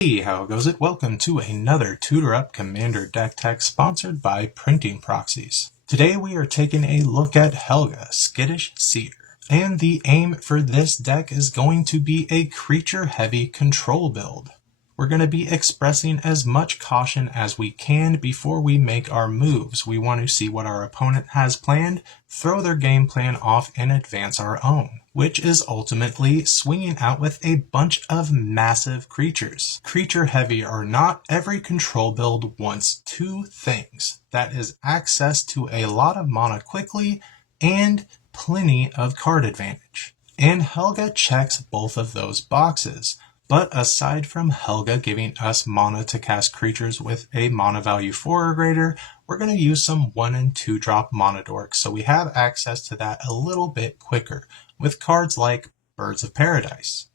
Hey, how goes it? Welcome to another Tutor Up Commander deck tech sponsored by Printing Proxies. Today we are taking a look at Helga, Skittish, Seer. And the aim for this deck is going to be a creature-heavy control build. We're going to be expressing as much caution as we can before we make our moves. We want to see what our opponent has planned, throw their game plan off, and advance our own, which is ultimately swinging out with a bunch of massive creatures. Creature heavy or not, every control build wants two things. That is access to a lot of mana quickly and plenty of card advantage. And Helga checks both of those boxes. But aside from Helga giving us mana to cast creatures with a mana value 4 or greater, we're going to use some 1 and 2 drop mana dorks, so we have access to that a little bit quicker with cards like Birds of Paradise,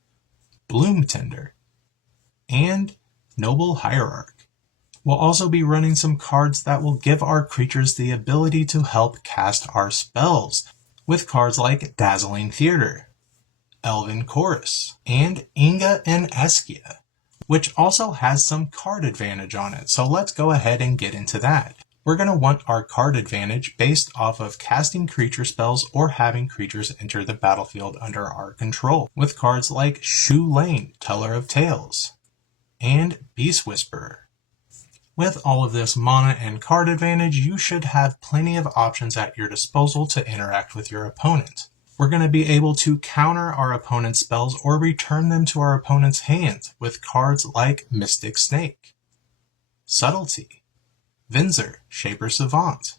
Bloom Tender, and Noble Hierarch. We'll also be running some cards that will give our creatures the ability to help cast our spells, with cards like Dazzling Theater, Elven Chorus, and Inga and Eskia, which also has some card advantage on it, so let's go ahead and get into that. We're going to want our card advantage based off of casting creature spells or having creatures enter the battlefield under our control, with cards like Shu Lane, Teller of Tales, and Beast Whisperer. With all of this mana and card advantage, you should have plenty of options at your disposal to interact with your opponent. We're going to be able to counter our opponent's spells or return them to our opponent's hand with cards like Mystic Snake, Subtlety, Vinzer, Shaper Savant,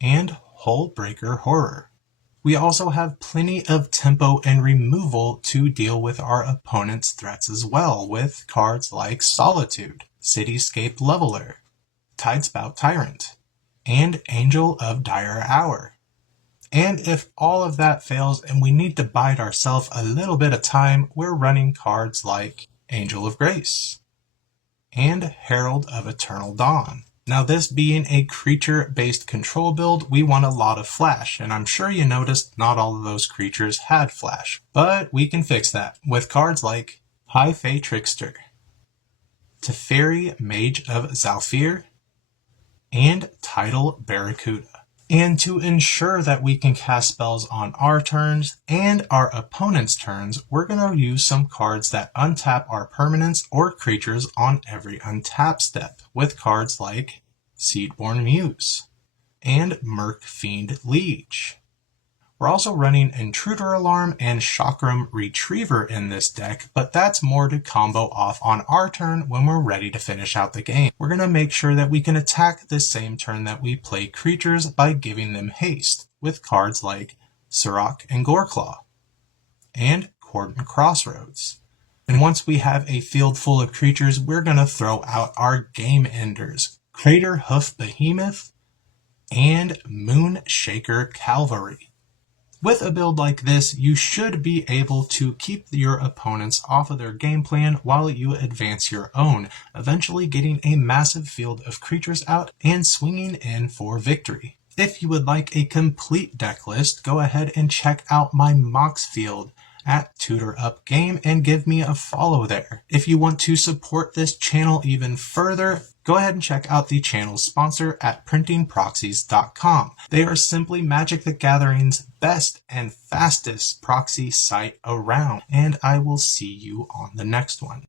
and Hullbreaker Horror. We also have plenty of tempo and removal to deal with our opponent's threats as well, with cards like Solitude, Cityscape Leveler, Tidespout Tyrant, and Angel of Dire Hour. And if all of that fails and we need to bide ourselves a little bit of time, we're running cards like Angel of Grace and Herald of Eternal Dawn. Now, this being a creature-based control build, we want a lot of flash, and I'm sure you noticed not all of those creatures had flash, but we can fix that with cards like High Fae Trickster, Teferi Mage of Zhalfir, and Tidal Barracuda. And to ensure that we can cast spells on our turns and our opponent's turns, we're going to use some cards that untap our permanents or creatures on every untap step, with cards like Seedborn Muse and Merc Fiend Liege. We're also running Intruder Alarm and Chakram Retriever in this deck, but that's more to combo off on our turn when we're ready to finish out the game. We're going to make sure that we can attack the same turn that we play creatures by giving them haste, with cards like Sirach and Goreclaw, and Cordon Crossroads. And once we have a field full of creatures, we're going to throw out our game enders, Crater Hoof Behemoth, and Moon Shaker Cavalry. With a build like this, you should be able to keep your opponents off of their game plan while you advance your own, eventually getting a massive field of creatures out and swinging in for victory. If you would like a complete deck list, go ahead and check out my mocks field at Tutor Up Game and give me a follow there. If you want to support this channel even further, go ahead and check out the channel's sponsor at printingproxies.com. They are simply Magic the Gathering's best and fastest proxy site around, and I will see you on the next one.